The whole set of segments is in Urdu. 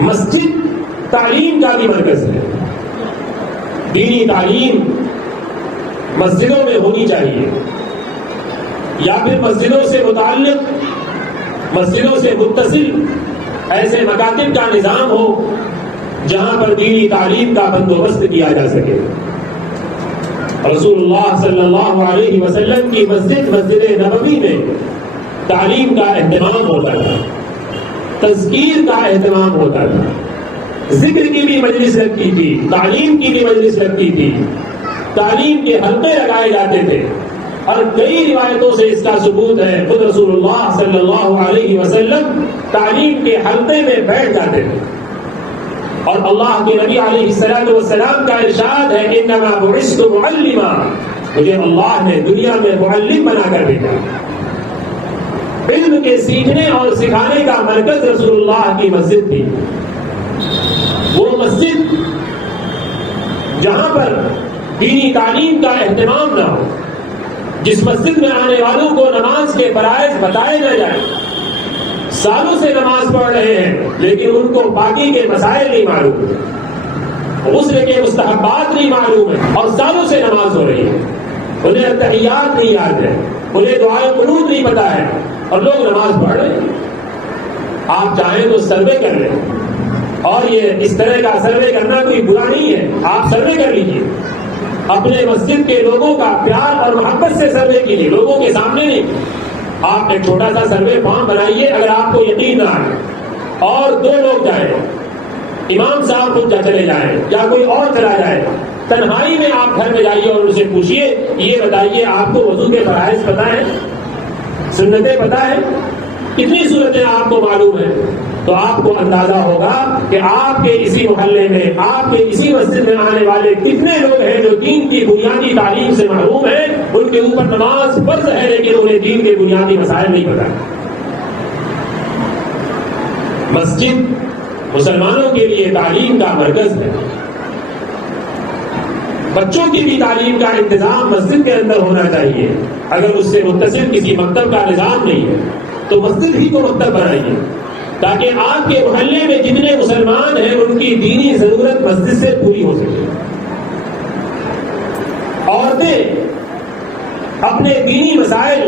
مسجد تعلیم کا بھی مرکز ہے. دینی تعلیم مسجدوں میں ہونی چاہیے، یا پھر مسجدوں سے متعلق، مسجدوں سے متصل ایسے مکاتب کا نظام ہو جہاں پر دینی تعلیم کا بندوبست کیا جا سکے. رسول اللہ صلی اللہ علیہ وسلم کی مسجد، مسجد نبوی میں تعلیم کا اہتمام ہوتا تھا، تذکیر کا اہتمام ہوتا تھا، ذکر کی بھی مجلس لگتی تھی، تعلیم کی بھی مجلس لگتی تھی، تعلیم کے حلقے لگائے جاتے تھے. اور کئی روایتوں سے اس کا ثبوت ہے. خود رسول اللہ صلی اللہ علیہ وسلم تعلیم کے حلقے میں بیٹھ جاتے تھے. اور اللہ کے نبی علیہ السلام کا ارشاد ہے انما بعثت معلما، مجھے اللہ نے دنیا میں معلم بنا کر بھیجا. علم کے سیکھنے اور سکھانے کا مرکز رسول اللہ کی مسجد تھی. وہ مسجد جہاں پر دینی تعلیم کا اہتمام نہ ہو، جس مسجد میں آنے والوں کو نماز کے فرائض بتائے نہ جائیں، سالوں سے نماز پڑھ رہے ہیں لیکن ان کو باقی کے مسائل نہیں معلوم، غسل کے مستحبات نہیں معلوم ہیں، اور سالوں سے نماز ہو رہی ہے، انہیں التحیات نہیں یاد ہے، انہیں دعائے قنوت نہیں پتا ہے، اور لوگ نماز پڑھ رہے ہیں. آپ چاہیں تو سروے کر لیں، اور یہ اس طرح کا سروے کرنا کوئی برا نہیں ہے. آپ سروے کر لیجیے، اپنے مسجد کے لوگوں کا پیار اور محبت سے سروے کیجیے، لوگوں کے سامنے نہیں. آپ ایک چھوٹا سا سروے فارم بنائیے، اگر آپ کو یقین نہ آئے اور 2 لوگ جائیں، امام صاحب خود چلے جائیں یا کوئی اور چلا جائے، تنہائی میں آپ گھر میں جائیے اور ان سے پوچھیے، یہ بتائیے آپ کو وضو کے فرائض پتہ ہیں، سنتیں پتہ ہیں، کتنی صورتیں آپ کو معلوم ہیں؟ تو آپ کو اندازہ ہوگا کہ آپ کے اسی محلے میں، آپ کے اسی مسجد میں آنے والے کتنے لوگ ہیں جو دین کی بنیادی تعلیم سے محروم ہیں. ان کے اوپر نماز فرض ہے لیکن انہیں دین کے بنیادی مسائل نہیں پتہ. مسجد مسلمانوں کے لیے تعلیم کا مرکز ہے. بچوں کی بھی تعلیم کا انتظام مسجد کے اندر ہونا چاہیے. اگر اس سے متصل کسی مکتب کا نظام نہیں ہے تو مسجد ہی کو مکتب بنائیے، تاکہ آپ کے محلے میں جتنے مسلمان ہیں ان کی دینی ضرورت مسجد سے پوری ہو سکے. عورتیں اپنے دینی مسائل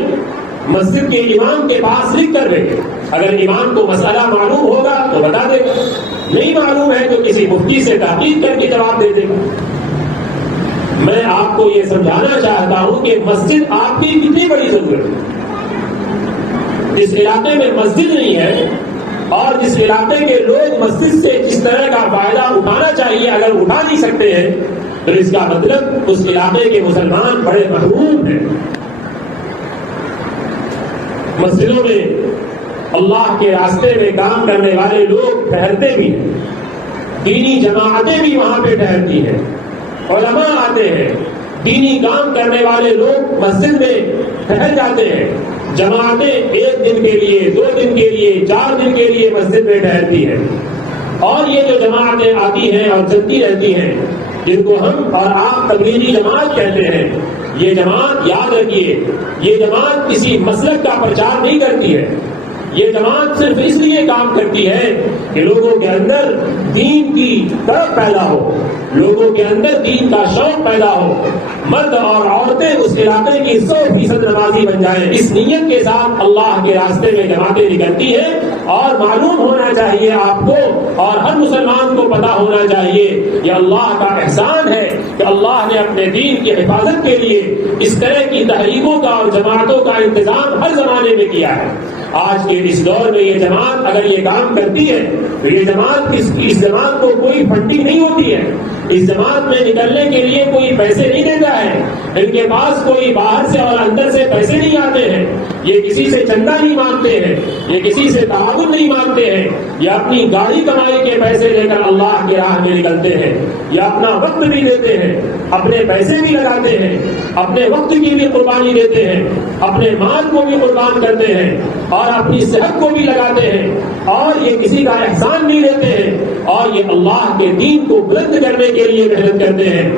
مسجد کے امام کے پاس لکھ کر رکھیں. اگر امام کو مسئلہ معلوم ہوگا تو بتا دے گا، نہیں معلوم ہے تو کسی مفتی سے تحقیق کر کے جواب دے دے گا. میں آپ کو یہ سمجھانا چاہتا ہوں کہ مسجد آپ کی کتنی بڑی ضرورت ہے. جس علاقے میں مسجد نہیں ہے اور جس علاقے کے لوگ مسجد سے جس طرح کا فائدہ اٹھانا چاہیے اگر اٹھا نہیں سکتے ہیں تو اس کا مطلب اس علاقے کے مسلمان بڑے محروم ہیں. مسجدوں میں اللہ کے راستے میں کام کرنے والے لوگ ٹھہرتے بھی ہیں، دینی جماعتیں بھی وہاں پہ ٹھہرتی ہیں، علماء آتے ہیں، دینی کام کرنے والے لوگ مسجد میں ٹھہر جاتے ہیں. جماعتیں 1 دن کے لیے، 2 دن کے لیے، 4 دن کے لیے مسجد میں ٹھہرتی ہیں. اور یہ جو جماعتیں آتی ہیں اور چلتی رہتی ہیں، جن کو ہم اور آپ تبلیغی جماعت کہتے ہیں، یہ جماعت یاد رکھیے، یہ جماعت کسی مسلک کا پرچار نہیں کرتی ہے. یہ جماعت صرف اس لیے کام کرتی ہے کہ لوگوں کے اندر دین کی طرف پیدا ہو، لوگوں کے اندر دین کا شوق پیدا ہو، مرد اور عورتیں اس علاقے کی 100% نمازی بن جائیں. اس نیت کے ساتھ اللہ کے راستے میں جماعتیں نکلتی ہیں. اور معلوم ہونا چاہیے آپ کو اور ہر مسلمان کو پتا ہونا چاہیے یہ اللہ کا احسان ہے کہ اللہ نے اپنے دین کی حفاظت کے لیے اس طرح کی تحریکوں کا اور جماعتوں کا انتظام ہر زمانے میں کیا ہے. آج کے اس دور میں یہ جماعت اگر یہ کام کرتی ہے تو یہ جماعت اس جماعت کو کوئی فنڈنگ نہیں ہوتی ہے. اس جماعت میں نکلنے کے لیے کوئی پیسے نہیں دیتا ہے، ان کے پاس کوئی باہر سے اور اندر سے پیسے نہیں آتے ہیں، یہ کسی سے چندہ نہیں مانگتے ہیں، یہ کسی سے تعاون نہیں مانگتے ہیں، یہ اپنی گاڑی کمائی کے پیسے لے کر اللہ کی راہ میں نکلتے ہیں. یہ اپنا وقت بھی دیتے ہیں، اپنے پیسے بھی لگاتے ہیں، اپنے وقت کی بھی قربانی دیتے ہیں، اپنے مال کو بھی قربان کرتے ہیں اور اپنی صحت کو بھی لگاتے ہیں. اور یہ کسی کا احسان نہیں لیتے ہیں اور اور یہ اللہ کے دین کو بلند کرنے کے لیے محنت کرتے ہیں.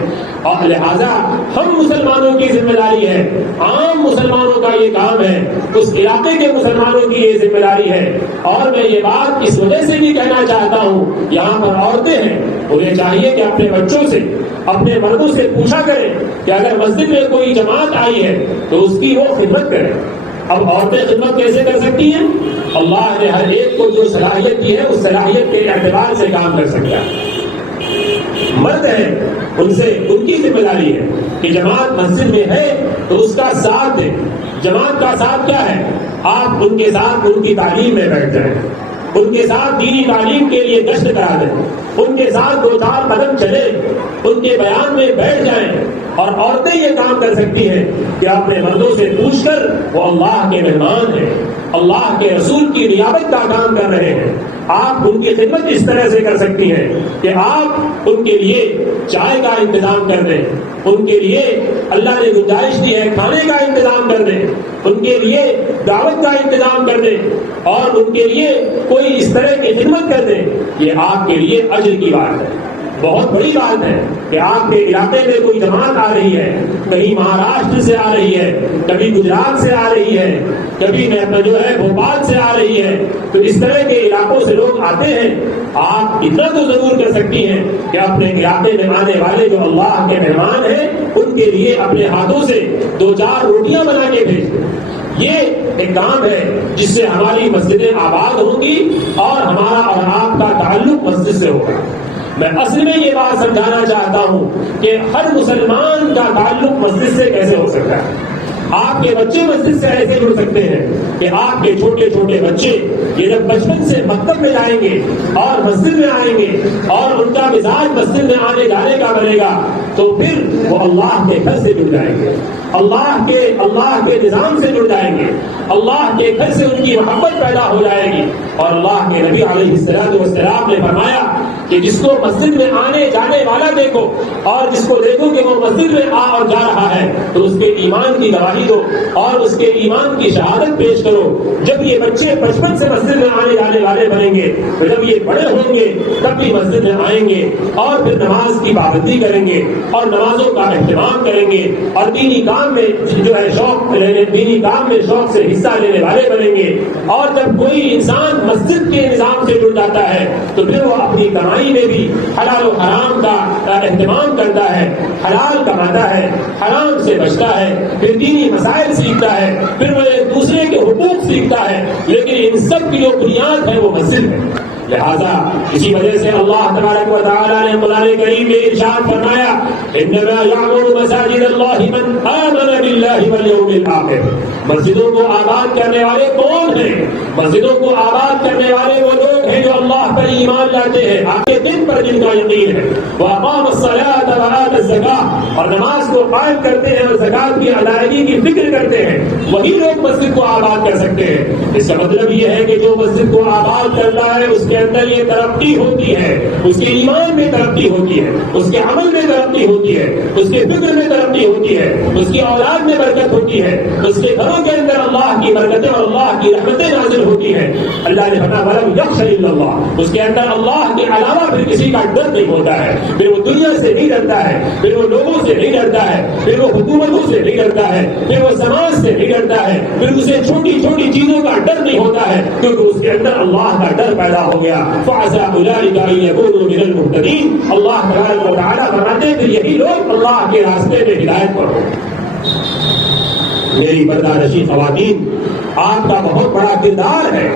اور لہذا ہم مسلمانوں کی ذمہ داری ہے, عام مسلمانوں کا یہ کام ہے, اس علاقے کے مسلمانوں کی یہ ذمہ داری ہے. اور میں یہ بات اس وجہ سے بھی کہنا چاہتا ہوں, یہاں پر عورتیں ہیں, انہیں چاہیے کہ اپنے بچوں سے, اپنے مردوں سے پوچھا کریں کہ اگر مسجد میں کوئی جماعت آئی ہے تو اس کی وہ خدمت کریں. اب عورتیں خدمت کیسے کر سکتی ہیں؟ اللہ نے ہر ایک کو جو صلاحیت دی ہے اس صلاحیت کے اعتبار سے کام کر سکتا ہے. مرد ہیں, ان کی ذمہ داری ہے کہ جماعت مسجد میں ہے تو اس کا ساتھ دیں. جماعت کا ساتھ کیا ہے؟ آپ ان کے ساتھ ان کی تعلیم میں بیٹھ جائیں, ان کے ساتھ دینی تعلیم کے لیے گشت کرا دیں, ان کے ساتھ 2-4 قدم چلیں, ان کے بیان میں بیٹھ جائیں. اور عورتیں یہ کام کر سکتی ہیں کہ اپنے مردوں سے پوچھ کر, وہ اللہ کے مہمان ہیں, اللہ کے رسول کی نیابت کا کام کر رہے ہیں, آپ ان کی خدمت اس طرح سے کر سکتی ہیں کہ آپ ان کے لیے چائے کا انتظام کر دیں, ان کے لیے اللہ نے گنجائش دی ہے کھانے کا انتظام کر دیں, ان کے لیے دعوت کا انتظام کر دیں, اور ان کے لیے کوئی اس طرح کی خدمت کر دیں. یہ آپ کے لیے اجر کی بات ہے, بہت بڑی بات ہے کہ آپ کے علاقے میں کوئی جماعت آ رہی ہے, کہیں مہاراشٹر سے آ رہی ہے, کبھی گجرات سے آ رہی ہے, کبھی جو ہے بھوپال سے آ رہی ہے. تو اس طرح کے علاقوں سے لوگ آتے ہیں. آپ اتنا تو ضرور کر سکتی ہیں کہ اپنے علاقے میں آنے والے جو اللہ کے مہمان ہیں ان کے لیے اپنے ہاتھوں سے 2-4 روٹیاں بنا کے بھیج دیں. یہ ایک کام ہے جس سے ہماری مسجدیں آباد ہوں گی اور ہمارا اور آپ کا تعلق مسجد سے ہوگا. میں اصل میں یہ بات سمجھانا چاہتا ہوں کہ ہر مسلمان کا تعلق مسجد سے کیسے ہو سکتا ہے. آپ کے بچے مسجد سے ایسے جڑ سکتے ہیں کہ آپ کے چھوٹے چھوٹے بچے یہ جب بچپن سے مکتب میں جائیں گے اور مسجد میں آئیں گے اور ان کا مزاج مسجد میں آنے جانے کا بنے گا تو پھر وہ اللہ کے گھر سے جڑ جائیں گے, اللہ کے نظام سے جڑ جائیں گے, اللہ کے گھر سے ان کی محبت پیدا ہو جائے گی. اور اللہ کے نبی علیہ السلام نے فرمایا کہ جس کو مسجد میں آنے جانے والا دیکھو اور جس کو دیکھو کہ وہ مسجد میں آ اور جا رہا ہے تو اس کے ایمان کی گواہی دو اور اس کے ایمان کی شہادت پیش کرو. جب یہ بچے بچپن سے مسجد میں آنے جانے والے بنیں گے تو جب یہ بڑے ہوں گے تب بھی مسجد میں آئیں گے اور پھر نماز کی پابندی کریں گے اور نمازوں کا اہتمام کریں گے اور دینی کام میں جو ہے دینی کام میں شوق سے حصہ لینے والے بنیں گے. اور جب کوئی انسان مسجد کے نظام سے جڑ جاتا ہے تو پھر وہ اپنی کمائی میں بھی حلال و حرام کا اہتمام کرتا ہے, حلال کماتا ہے, حرام سے بچتا ہے, پھر دینی مسائل سیکھتا ہے, پھر وہ ایک دوسرے کے حقوق سیکھتا ہے. لیکن ان سب کی جو بنیاد ہے وہ مسجد ہے. لہذا اسی وجہ سے اللہ تبارک و تعالی نے قرآن کریم میں ارشاد فرمایا انما یعمر مساجد اللہ من آمن باللہ والیوم الآخر. مسجدوں کو آباد کرنے والے کون ہیں؟ مسجدوں کو آباد کرنے والے وہ لوگ ہیں جو اللہ پر ایمان لاتے ہیں, آخر دن پر جن کا یقین ہے, واقام الصلاۃ وآت الزکاۃ, اور نماز کو قائم کرتے ہیں اور زکات کی ادائیگی کی فکر کرتے ہیں, وہی لوگ مسجد کو آباد کر سکتے ہیں. اس کا مطلب یہ ہے کہ جو مسجد کو آباد کرتا ہے اس کے اندر یہ ترقی ہوتی ہے, اس کے ایمان میں ترقی ہوتی ہے, اس کے عمل میں ترقی ہوتی ہے, اس کے فکر میں ترقی ہوتی ہے, اس کی اولاد میں برکت ہوتی ہے, اس کے گھروں کے اندر اللہ کی برکتیں اور اللہ کی رحمتیں نازل ہوتی ہیں. اللہ نے فرمایا ولم یخش الا اللہ, اس کے اندر اللہ کے علاوہ پھر کسی کا ڈر نہیں ہوتا ہے. پھر وہ دنیا سے نہیں ڈرتا ہے, پھر وہ لوگوں سے نہیں ڈرتا ہے, پھر وہ حکومتوں سے نہیں ڈرتا ہے, پھر وہ سماج سے نہیں ڈرتا ہے, پھر اسے چھوٹی چھوٹی چیزوں کا ڈر نہیں ہوتا ہے کیونکہ اس کے اندر اللہ کا ڈر پیدا ہو گیا. فعسى اولئک ان یکونوا من المهتدین. اللہ تبارک و تعالی فرماتے ہیں کہ یہی لوگ اللہ کے راستے میں ہدایت پر ہوں. میری پردہ خواتین, آپ کا بہت بڑا کردار ہے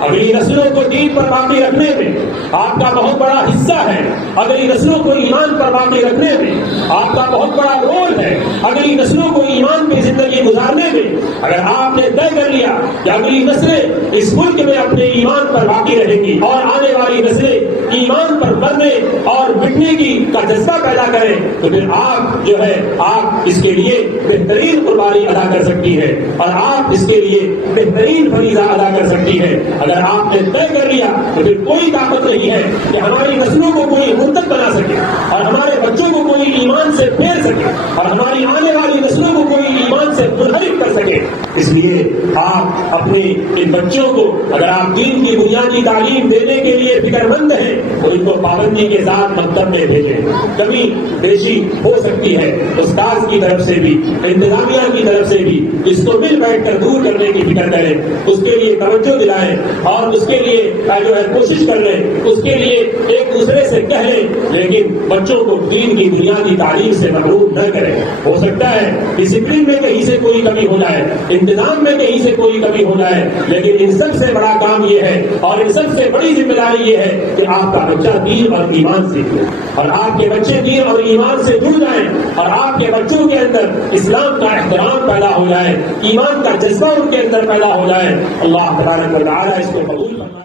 اگلی نسلوں کو دین پر باقی رکھنے میں, آپ کا بہت بڑا حصہ ہے اگلی نسلوں کو ایمان پر باقی رکھنے میں, آپ کا بہت بڑا رول ہے اگلی نسلوں کو ایمان پہ زندگی گزارنے میں. اگر آپ نے طے کر لیا کہ اگلی نسلیں اس ملک میں اپنے ایمان پر باقی رہیں گی اور آنے والی نسلیں ایمان پر مرنے اور مٹنے کی کا جذبہ پیدا کریں تو پھر آپ جو ہے آپ اس کے لیے بہترین قربانی ادا کر سکتی ہے اور آپ اس کے لیے بہترین فریضہ ادا کر سکتی ہے. اگر آپ نے طے کر لیا تو پھر کوئی طاقت نہیں ہے کہ ہماری نسلوں کو کوئی مرتد بنا سکے اور ہمارے بچوں کو کوئی ایمان سے پھیر سکے اور ہماری آنے والی نسلوں کو کوئی ایمان سے منحرف کر سکے. اس لیے آپ اپنے ان بچوں کو اگر آپ دین کی بنیادی تعلیم دینے کے لیے فکر مند ہیں تو ان کو پابندی کے ساتھ مکتب میں بھیجیں. کمی بیشی ہو سکتی ہے استاذ کی طرف سے بھی انتظامیہ کی طرف سے بھی اس کو مل بیٹھ کر دور کرنے کی فکر کریں, اس کے لیے توجہ دلائیں اور اس کے لیے جو ہے کوشش کر لیں, اس کے لیے ایک دوسرے سے کہہ لیں, لیکن بچوں کو دین کی بنیادی تعلیم سے محروم نہ کریں. ہو سکتا ہے ڈسپلن میں کہیں سے کوئی کمی ہو جائے, انتظام میں کہیں سے کوئی کمی ہو جائے, لیکن ان سب سے بڑا کام یہ ہے اور ان سب سے بڑی ذمہ داری یہ ہے کہ آپ کا بچہ دین اور ایمان سیکھے اور آپ کے بچے دین اور ایمان سے جڑ جائیں اور آپ کے بچوں کے اندر اسلام کا احترام پیدا ہو جائے, ایمان کا جذبہ ان کے اندر پیدا ہو جائے. اللہ تبارک و تعالیٰ اس کو قبول فرمائے.